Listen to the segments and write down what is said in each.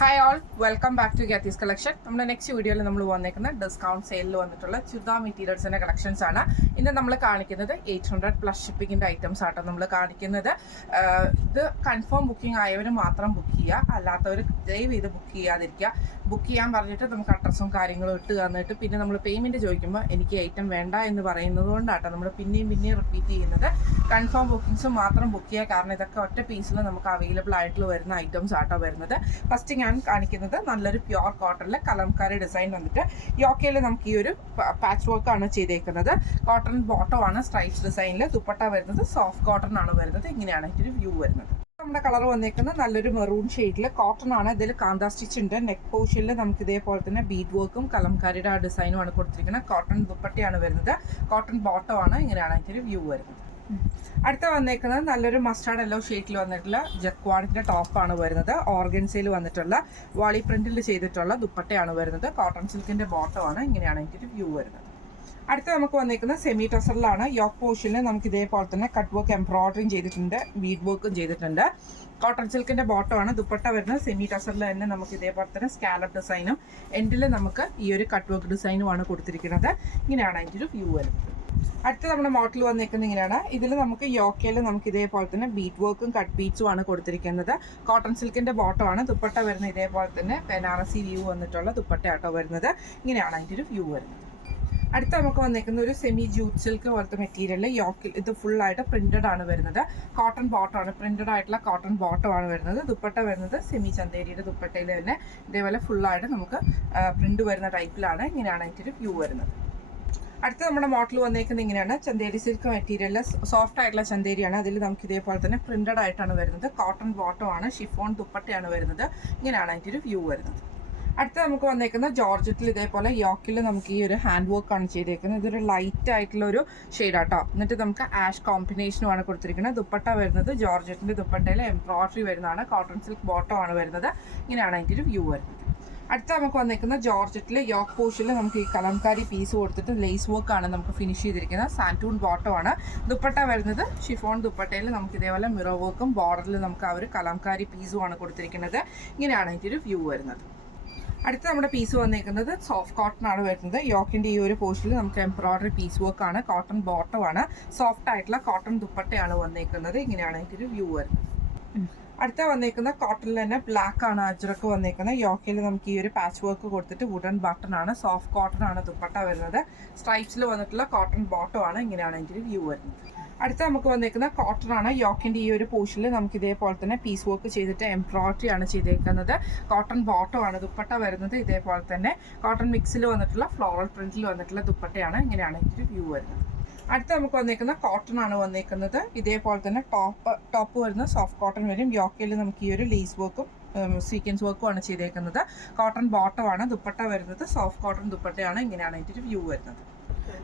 Hi all, welcome back to ഗാത്തീസ് collection. നമ്മുടെ next വീഡിയോയിൽ നമ്മൾ വന്നേക്കുന്ന ഡിസ്കൗണ്ട് സെയിലിൽ വന്നിട്ടുള്ള ചുരിദാർ മെറ്റീരിയൽസിൻ്റെ കളക്ഷൻസ് ആണ്. ഇന്ന് നമ്മൾ കാണിക്കുന്നത് 800+ ഷിപ്പിങ്ങിൻ്റെ ഐറ്റംസ് ആട്ടോ നമ്മൾ കാണിക്കുന്നത്. ഇത് കൺഫേം ബുക്കിംഗ് ആയവർ മാത്രം ബുക്ക് ചെയ്യുക, അല്ലാത്തവർ ദയവ് ചെയ്ത് ബുക്ക് ചെയ്യാതിരിക്കുക. ബുക്ക് ചെയ്യാൻ പറഞ്ഞിട്ട് നമുക്ക് അഡ്രസ്സും കാര്യങ്ങളും ഇട്ട് തന്നിട്ട് പിന്നെ നമ്മൾ പേയ്മെൻറ്റ് ചോദിക്കുമ്പോൾ എനിക്ക് ഐറ്റം വേണ്ട എന്ന് പറയുന്നത് കൊണ്ടാട്ടോ നമ്മൾ പിന്നെയും റിപ്പീറ്റ് ചെയ്യുന്നത്. കൺഫേം ബുക്കിങ്സ് മാത്രം ബുക്ക് ചെയ്യുക, കാരണം ഇതൊക്കെ ഒറ്റ പീസിൽ നമുക്ക് അവൈലബിൾ ആയിട്ടുള്ള വരുന്ന ഐറ്റംസ് ആട്ടോ വരുന്നത്. ഫസ്റ്റ് ഞാൻ കാണിക്കുന്നത് നല്ലൊരു പ്യുവർ കോട്ടണിൽ കലംകാരി ഡിസൈൻ വന്നിട്ട് യോക്കയിൽ നമുക്ക് ഈ ഒരു പാച്ച് വർക്ക് ആണ് ചെയ്തേക്കുന്നത്. കോട്ടൺ ബോട്ടം ആണ് സ്ട്രൈപ്സ് ഡിസൈനിൽ. ദുപ്പട്ട വരുന്നത് സോഫ്റ്റ് കോട്ടൺ ആണ് വരുന്നത്. ഇങ്ങനെയാണ് ഇതിൻ്റെ വ്യൂ വരുന്നത്. നമ്മുടെ കളർ വന്നേക്കുന്നത് നല്ലൊരു മെറൂൺ ഷെയ്ഡിൽ കോട്ടൺ ആണ്. ഇതിൽ കാന്ത സ്റ്റിച്ച് ഉണ്ട്. നെക്ക് പോർഷനിൽ നമുക്ക് ഇതേപോലെ തന്നെ ബീഡ് വർക്കും കലംകാരിയുടെ ആ ഡിസൈനും ആണ് കൊടുത്തിരിക്കുന്നത്. കോട്ടൺ ദുപ്പട്ടയാണ് വരുന്നത്. കോട്ടൺ ബോട്ടം ആണ്. ഇങ്ങനെയാണ് ഇതിൻ്റെ വ്യൂ വരുന്നത്. അടുത്ത വന്നേക്കുന്നത് നല്ലൊരു മസ്റ്റാർഡ് യെല്ലോ ഷെയ്ഡിൽ വന്നിട്ടുള്ള ജക്വാഡിൻ്റെ ടോപ്പാണ് വരുന്നത്. ഓർഗൻസയിൽ വന്നിട്ടുള്ള വാളി പ്രിന്റിൽ ചെയ്തിട്ടുള്ള ദുപ്പട്ടയാണ് വരുന്നത്. കോട്ടൺ സിൽക്കിൻ്റെ ബോട്ടമാണ്. ഇങ്ങനെയാണ് ഇതിൻ്റെ വ്യൂ വരുന്നത്. അടുത്ത നമുക്ക് വന്നേക്കുന്നത് സെമി ടസറിലാണ്. യോക്ക് പോർഷനിൽ നമുക്ക് ഇതേപോലെ തന്നെ കട്ട് വർക്ക് എംബ്രോയിഡറിയും ചെയ്തിട്ടുണ്ട്, ബീഡ് വർക്കും ചെയ്തിട്ടുണ്ട്. കോട്ടൺ സിൽക്കിൻ്റെ ബോട്ടമാണ്. ദുപ്പട്ട വരുന്നത് സെമി ടസറിൽ തന്നെ നമുക്ക് ഇതേപോലെ തന്നെ സ്കാലപ്പ് ഡിസൈനും എൻഡിൽ നമുക്ക് ഈ ഒരു കട്ട് വർക്ക് ഡിസൈനുമാണ് കൊടുത്തിരിക്കുന്നത്. ഇങ്ങനെയാണ് അതിൻ്റെ ഒരു വ്യൂ വരുന്നത്. അടുത്ത നമ്മുടെ മോഡൽ വന്നേക്കുന്നത് ഇങ്ങനെയാണ്. ഇതിൽ നമുക്ക് യോക്കയിൽ നമുക്ക് ഇതേപോലെ തന്നെ ബീറ്റ് വർക്കും കട്ട് ബീറ്റ്സും ആണ് കൊടുത്തിരിക്കുന്നത്. കോട്ടൺ സിൽക്കിൻ്റെ ബോട്ടമാണ്. ദുപ്പട്ട വരുന്നത് ഇതേപോലെ തന്നെ ബനാറസി വ്യൂ വന്നിട്ടുള്ള ദുപ്പട്ടയാട്ടോ വരുന്നത്. ഇങ്ങനെയാണ് അതിൻ്റെ ഒരു വ്യൂ വരുന്നത്. അടുത്ത നമുക്ക് വന്നേക്കുന്ന ഒരു സെമി ജൂട്ട് സിൽക്ക് പോലത്തെ മെറ്റീരിയൽ. യോക്കിൽ ഇത് ഫുള്ളായിട്ട് പ്രിന്റഡ് ആണ് വരുന്നത്. കോട്ടൺ ബോട്ടമാണ്, പ്രിന്റഡ് ആയിട്ടുള്ള കോട്ടൺ ബോട്ടമാണ് വരുന്നത്. ദുപ്പട്ട വരുന്നത് സെമി ചന്തേരിയുടെ ദുപ്പട്ടയിൽ തന്നെ ഇതേപോലെ ഫുള്ളായിട്ട് നമുക്ക് പ്രിന്റ് വരുന്ന ടൈപ്പിലാണ്. ഇങ്ങനെയാണ് അതിൻ്റെ ഒരു വ്യൂ വരുന്നത്. അടുത്ത നമ്മുടെ മോഡൽ വന്നേക്കുന്നത് ഇങ്ങനെയാണ്. ചന്തേരി സിൽക്ക് മെറ്റീരിയൽ, സോഫ്റ്റ് ആയിട്ടുള്ള ചന്തേരിയാണ്. അതിൽ നമുക്ക് ഇതേപോലെ തന്നെ പ്രിന്റഡ് ആയിട്ടാണ് വരുന്നത്. കോട്ടൺ ബോട്ടമാണ്, ഷിഫോൺ ദുപ്പട്ടയാണ് വരുന്നത്. ഇങ്ങനെയാണ് അതിൻ്റെ ഒരു വ്യൂ വരുന്നത്. അടുത്ത നമുക്ക് വന്നേക്കുന്ന ജോർജറ്റിൽ ഇതേപോലെ യോക്കിൽ നമുക്ക് ഈ ഒരു ഹാൻഡ് വർക്കാണ് ചെയ്തേക്കുന്നത്. ഇതൊരു ലൈറ്റ് ആയിട്ടുള്ള ഒരു ഷെയ്ഡാട്ടോ. എന്നിട്ട് നമുക്ക് ആഷ് കോമ്പിനേഷനുമാണ് കൊടുത്തിരിക്കുന്നത്. ദുപ്പട്ട വരുന്നത് ജോർജറ്റിൻ്റെ ദുപ്പട്ടയിൽ എംബ്രോയിഡറി വരുന്നതാണ്. കോട്ടൺ സിൽക്ക് ബോട്ടമാണ് വരുന്നത്. ഇങ്ങനെയാണ് അതിൻ്റെ ഒരു വ്യൂ വരുന്നത്. അടുത്ത നമുക്ക് വന്നേക്കുന്ന ജോർജറ്റിൽ യോക്ക് പോർഷനിൽ നമുക്ക് ഈ കലംകാരി പീസ് കൊടുത്തിട്ട് ലേസ് വർക്കാണ് നമുക്ക് ഫിനിഷ് ചെയ്തിരിക്കുന്നത്. സാൻറ്റൂൺ ബോട്ടമാണ്. ദുപ്പട്ട വരുന്നത് ഷിഫോൺ ദുപ്പട്ടയിൽ നമുക്ക് ഇതേപോലെ മിറർ വർക്കും ബോർഡറിൽ നമുക്ക് ആ ഒരു കലംകാരി പീസുമാണ് കൊടുത്തിരിക്കുന്നത്. ഇങ്ങനെയാണ് ഇതിൻ്റെ ഒരു വ്യൂ വരുന്നത്. അടുത്ത നമ്മുടെ പീസ് വന്നേക്കുന്നത് സോഫ്റ്റ് കോട്ടൺ ആണ് വരുന്നത്. യോക്കിൻ്റെ ഈ ഒരു പോർഷനിൽ നമുക്ക് എംബ്രോയിഡറി പീസ് വർക്കാണ്. കോട്ടൺ ബോട്ടമാണ്. സോഫ്റ്റ് ആയിട്ടുള്ള കോട്ടൺ ദുപ്പട്ടയാണ് വന്നേക്കുന്നത്. ഇങ്ങനെയാണ് ഇതിൻ്റെ ഒരു വ്യൂ വരുന്നത്. അടുത്ത വന്നേക്കുന്ന കോട്ടണിൽ തന്നെ ബ്ലാക്ക് ആണ് അജ്രക്ക് വന്നേക്കുന്നത്. യോക്കയിൽ നമുക്ക് ഈ ഒരു പാച്ച് വർക്ക് കൊടുത്തിട്ട് വുഡൻ ബട്ടൺ ആണ്. സോഫ്റ്റ് കോട്ടൺ ആണ് ദുപ്പട്ട വരുന്നത്. സ്ട്രൈപ്സിൽ വന്നിട്ടുള്ള കോട്ടൺ ബോട്ടം ആണ്. ഇങ്ങനെയാണ് ഇതിൻ്റെ വ്യൂ വരുന്നത്. അടുത്ത നമുക്ക് വന്നേക്കുന്ന കോട്ടൺ ആണ്. യോക്കിൻ്റെ ഈ ഒരു പോർഷനിൽ നമുക്ക് ഇതേപോലെ തന്നെ പീസ് വർക്ക് ചെയ്തിട്ട് എംബ്രോയിഡറി ആണ് ചെയ്തേക്കുന്നത്. കോട്ടൺ ബോട്ടം ആണ്. ദുപ്പട്ട വരുന്നത് ഇതേപോലെ തന്നെ കോട്ടൺ മിക്സിൽ വന്നിട്ടുള്ള ഫ്ലോറൽ പ്രിന്റിൽ വന്നിട്ടുള്ള ദുപ്പട്ടയാണ്. ഇങ്ങനെയാണ് ഇതിൻ്റെ വ്യൂ വരുന്നത്. അടുത്ത നമുക്ക് വന്നേക്കുന്ന കോട്ടൺ ആണ് വന്നേക്കുന്നത്. ഇതേപോലെ തന്നെ ടോപ്പ് വരുന്ന സോഫ്റ്റ് കോട്ടൺ വരും. യോക്കയിൽ നമുക്ക് ഈ ഒരു ലേസ് വർക്കും സീക്വൻസ് വർക്കും ആണ് ചെയ്തേക്കുന്നത്. കോട്ടൺ ബോട്ടമാണ്. ദുപ്പട്ട വരുന്നത് സോഫ്റ്റ് കോട്ടൺ ദുപ്പട്ടയാണ്. ഇങ്ങനെയാണ് ഇതിൻ്റെ വ്യൂ വരുന്നത്.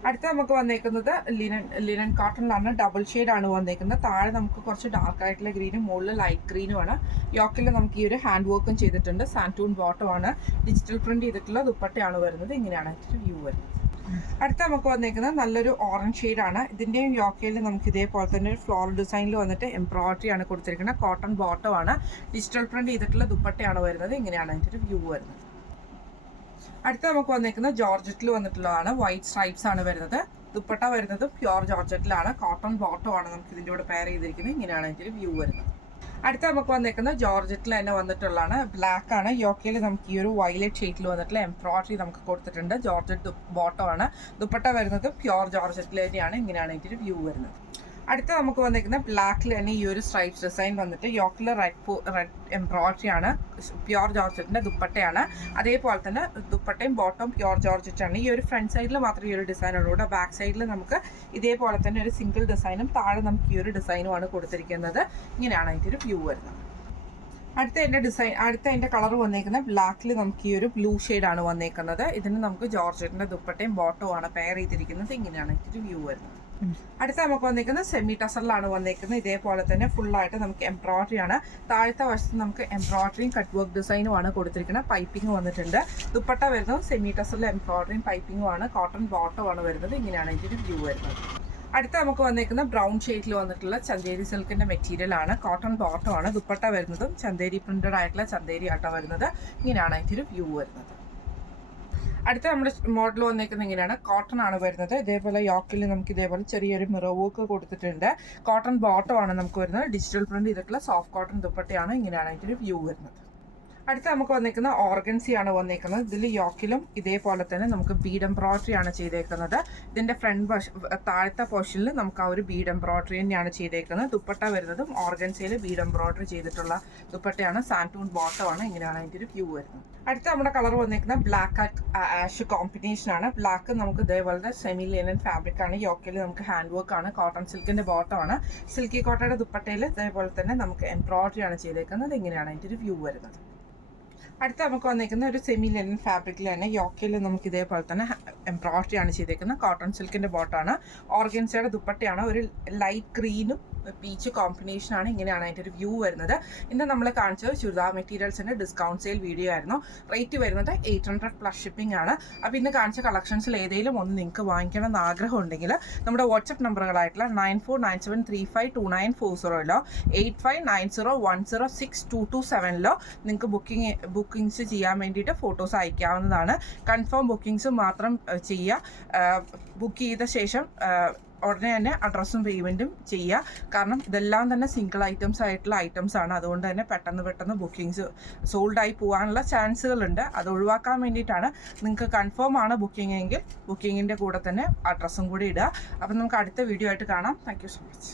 അടുത്ത നമുക്ക് വന്നേക്കുന്നത് ലിനൻ കോട്ടണിലാണ്. ഡബിൾ ഷെയ്ഡാണ് വന്നേക്കുന്നത്. താഴെ നമുക്ക് കുറച്ച് ഡാർക്ക് ആയിട്ടുള്ള ഗ്രീനും മുകളിൽ ലൈറ്റ് ഗ്രീനുമാണ്. യോക്കിൽ നമുക്ക് ഈ ഒരു ഹാൻഡ് വർക്കും ചെയ്തിട്ടുണ്ട്. സാൻറ്റൂൺ ബോട്ടമാണ്. ഡിജിറ്റൽ പ്രിന്റ് ചെയ്തിട്ടുള്ള ദുപ്പട്ടയാണ് വരുന്നത്. ഇങ്ങനെയാണ് ഇതിൻ്റെ വ്യൂ വരുന്നത്. അടുത്ത നമുക്ക് വന്നേക്കുന്നത് നല്ലൊരു ഓറഞ്ച് ഷെയ്ഡാണ്. ഇതിൻ്റെയും യോക്കയിൽ നമുക്ക് ഇതേപോലെ തന്നെ ഒരു ഫ്ലോറൽ ഡിസൈനിൽ വന്നിട്ട് എംബ്രോയിഡറി ആണ് കൊടുത്തിരിക്കുന്നത്. കോട്ടൺ ബോട്ടമാണ്. ഡിജിറ്റൽ പ്രിന്റ് ചെയ്തിട്ടുള്ള ദുപ്പട്ടയാണ് വരുന്നത്. ഇങ്ങനെയാണ് അതിൻ്റെ ഒരു വ്യൂ വരുന്നത്. അടുത്ത നമുക്ക് വന്നേക്കുന്നത് ജോർജറ്റിൽ വന്നിട്ടുള്ളതാണ്. വൈറ്റ് സ്ട്രൈപ്സ് ആണ് വരുന്നത്. ദുപ്പട്ട വരുന്നത് പ്യുവർ ജോർജറ്റിലാണ്. കോട്ടൺ ബോട്ടമാണ് നമുക്ക് ഇതിൻ്റെ കൂടെ പെയർ ചെയ്തിരിക്കുന്നത്. ഇങ്ങനെയാണ് അതിൻ്റെ ഒരു വ്യൂ വരുന്നത്. അടുത്ത നമുക്ക് വന്നേക്കുന്നത് ജോർജറ്റിൽ തന്നെ വന്നിട്ടുള്ളതാണ്. ബ്ലാക്ക് ആണ്. യോക്കയിൽ നമുക്ക് ഈ ഒരു വയലറ്റ് ഷെയ്ഡിൽ വന്നിട്ടുള്ള എംബ്രോയിഡറി നമുക്ക് കൊടുത്തിട്ടുണ്ട്. ജോർജറ്റ് ബോട്ടമാണ്. ദുപ്പട്ട വരുന്നത് പ്യുവർ ജോർജറ്റിൽ തന്നെയാണ്. ഇങ്ങനെയാണ് ഇതിൻ്റെ വ്യൂ വരുന്നത്. അടുത്ത നമുക്ക് വന്നിരിക്കുന്ന ബ്ലാക്കിൽ തന്നെ ഈ ഒരു സ്ട്രൈപ്സ് ഡിസൈൻ വന്നിട്ട് യോക്കിൽ റെഡ് എംബ്രോയിഡറി ആണ്. പ്യുവർ ജോർജറ്റിൻ്റെ ദുപ്പട്ടയാണ്. അതേപോലെ തന്നെ ദുപ്പട്ടയും ബോട്ടം പ്യുവർ ജോർജറ്റാണ്. ഈ ഒരു ഫ്രണ്ട് സൈഡിൽ മാത്രമേ ഈ ഒരു ഡിസൈൻ ഉള്ളൂ. ഇവിടെ ബാക്ക് സൈഡിൽ നമുക്ക് ഇതേപോലെ തന്നെ ഒരു സിംഗിൾ ഡിസൈനും താഴെ നമുക്ക് ഈ ഒരു ഡിസൈനുമാണ് കൊടുത്തിരിക്കുന്നത്. ഇങ്ങനെയാണ് അതിൻ്റെ ഒരു വ്യൂ വരുന്നത്. അടുത്ത എൻ്റെ കളർ വന്നേക്കുന്നത് ബ്ലാക്കിൽ നമുക്ക് ഈ ഒരു ബ്ലൂ ഷെയ്ഡാണ് വന്നേക്കുന്നത്. ഇതിന് നമുക്ക് ജോർജറ്റിൻ്റെ ദുപ്പട്ടയും ബോട്ടവുമാണ് പെയർ ചെയ്തിരിക്കുന്നത്. ഇങ്ങനെയാണ് ഇതിൻ്റെ വ്യൂ വരുന്നത്. അടുത്ത നമുക്ക് വന്നേക്കുന്നത് സെമി ടസറിലാണ് വന്നേക്കുന്നത്. ഇതേപോലെ തന്നെ ഫുള്ളായിട്ട് നമുക്ക് എംബ്രോയിഡറി ആണ്. താഴത്തെ വശത്ത് നമുക്ക് എംബ്രോയിഡറിയും കട്ട് വർക്ക് ഡിസൈനുമാണ് കൊടുത്തിരിക്കുന്നത്. പൈപ്പിംഗ് വന്നിട്ടുണ്ട്. ദുപ്പട്ട വരുന്നത് സെമി ടസറിൽ എംബ്രോയിഡറിയും പൈപ്പിംഗും ആണ്. കോട്ടൺ ബോട്ടമാണ് വരുന്നത്. ഇങ്ങനെയാണ് ഇതിൻ്റെ വ്യൂ വരുന്നത്. അടുത്ത നമുക്ക് വന്നേക്കുന്ന ബ്രൗൺ ഷെയ്ഡിൽ വന്നിട്ടുള്ള ചന്തേരി സിൽക്കിന്റെ മെറ്റീരിയൽ ആണ്. കോട്ടൺ ബോട്ടം ആണ്. ദുപ്പട്ട വരുന്നതും ചന്തേരി പ്രിന്റഡ് ആയിട്ടുള്ള ചന്തേരി ആട്ടോ വരുന്നത്. ഇങ്ങനെയാണ് അതിൻ്റെ ഒരു വ്യൂ വരുന്നത്. അടുത്ത നമ്മുടെ മോഡൽ വന്നേക്കുന്നത് ഇങ്ങനെയാണ്. കോട്ടൺ ആണ് വരുന്നത്. ഇതേപോലെ യോക്കിൽ നമുക്ക് ഇതേപോലെ ചെറിയൊരു മിറർ വർക്ക് കൊടുത്തിട്ടുണ്ട്. കോട്ടൺ ബോട്ടം ആണ് നമുക്ക് വരുന്നത്. ഡിജിറ്റൽ പ്രിന്റ് ചെയ്തിട്ടുള്ള സോഫ്റ്റ് കോട്ടൺ ദുപ്പട്ടയാണ്. ഇങ്ങനെയാണ് അതിൻ്റെ ഒരു വ്യൂ വരുന്നത്. അടുത്ത നമുക്ക് വന്നേക്കുന്ന ഓർഗൻസി ആണ് വന്നേക്കുന്നത്. ഇതിൽ യോക്കിലും ഇതേപോലെ തന്നെ നമുക്ക് ബീഡ് എംബ്രോയിഡറി ആണ് ചെയ്തേക്കുന്നത്. ഇതിന്റെ ഫ്രണ്ട് താഴത്തെ പോർഷനിൽ നമുക്ക് ആ ഒരു ബീഡ് എംബ്രോയിഡറി തന്നെയാണ് ചെയ്തേക്കുന്നത്. ദുപ്പട്ട വരുന്നതും ഓർഗൻസിയിൽ ബീഡ് എംബ്രോയിഡറി ചെയ്തിട്ടുള്ള ദുപ്പട്ടയാണ്. സാൻറ്റൂൺ ബോട്ടം ആണ്. ഇങ്ങനെയാണ് അതിൻ്റെ ഒരു വ്യൂ വരുന്നത്. അടുത്ത നമ്മുടെ കളർ വന്നേക്കുന്ന ബ്ലാക്ക് ആഷ് കോമ്പിനേഷൻ ആണ്. ബ്ലാക്ക് നമുക്ക് ഇതേപോലത്തെ സെമി ലിനൻ ഫാബ്രിക് ആണ്. യോക്കിൽ നമുക്ക് ഹാൻഡ് വർക്ക് ആണ്. കോട്ടൺ സിൽക്കിന്റെ ബോട്ടം ആണ്. സിൽക്കി കോട്ടയുടെ ദുപ്പട്ടയിൽ ഇതേപോലെ തന്നെ നമുക്ക് എംബ്രോയിഡറി ആണ് ചെയ്തേക്കുന്നത്. ഇങ്ങനെയാണ് അതിൻ്റെ ഒരു വ്യൂ വരുന്നത്. അടുത്ത നമുക്ക് വന്നിരിക്കുന്ന ഒരു സെമി ലെനൻ ഫാബ്രിക്കിൽ തന്നെ യോക്കിൽ നമുക്ക് ഇതേപോലെ തന്നെ എംബ്രോയിഡറി ആണ് ചെയ്തേക്കുന്നത്. കോട്ടൺ സിൽക്കിന്റെ ബോട്ടാണ്. ഓർഗൻസയുടെ ദുപ്പട്ടയാണ്. ഒരു ലൈറ്റ് ഗ്രീനും പീച്ച് കോമ്പിനേഷൻ ആണ്. ഇങ്ങനെയാണ് അതിൻ്റെ ഒരു വ്യൂ വരുന്നത്. ഇന്ന് നമ്മൾ കാണിച്ചത് ചുരിദാർ മെറ്റീരിയൽസിന്റെ ഡിസ്കൗണ്ട് സെയിൽ വീഡിയോ ആയിരുന്നു. റേറ്റ് വരുന്നത് 800 പ്ലസ് ഷിപ്പിംഗ് ആണ്. അപ്പോൾ ഇന്ന് കാണിച്ച കളക്ഷൻസിൽ ഏതെങ്കിലും ഒന്ന് നിങ്ങൾക്ക് വാങ്ങിക്കണം എന്ന് ആഗ്രഹം ഉണ്ടെങ്കിൽ നമ്മുടെ വാട്സ്ആപ്പ് നമ്പറുകളായിട്ടുള്ള 9497352940 8590106227 നിങ്ങൾക്ക് ബുക്കിംഗ്സ് ചെയ്യാൻ വേണ്ടിയിട്ട് ഫോട്ടോസ് അയക്കാവുന്നതാണ്. കൺഫേം ബുക്കിംഗ്സ് മാത്രം ചെയ്യുക. ബുക്ക് ചെയ്ത ശേഷം ഉടനെ തന്നെ അഡ്രസ്സും പേയ്മെൻറ്റും ചെയ്യുക. കാരണം ഇതെല്ലാം തന്നെ സിംഗിൾ ഐറ്റംസ് ആയിട്ടുള്ള ഐറ്റംസ് ആണ്. അതുകൊണ്ട് തന്നെ പെട്ടെന്ന് ബുക്കിങ്സ് സോൾഡായി പോകാനുള്ള ചാൻസുകളുണ്ട്. അത് ഒഴിവാക്കാൻ വേണ്ടിയിട്ടാണ്. നിങ്ങൾക്ക് കൺഫേം ആണ് ബുക്കിംഗ് എങ്കിൽ ബുക്കിങ്ങിൻ്റെ കൂടെ തന്നെ അഡ്രസ്സും കൂടി ഇടുക. അപ്പം നമുക്ക് അടുത്ത വീഡിയോ ആയിട്ട് കാണാം. Thank you so much.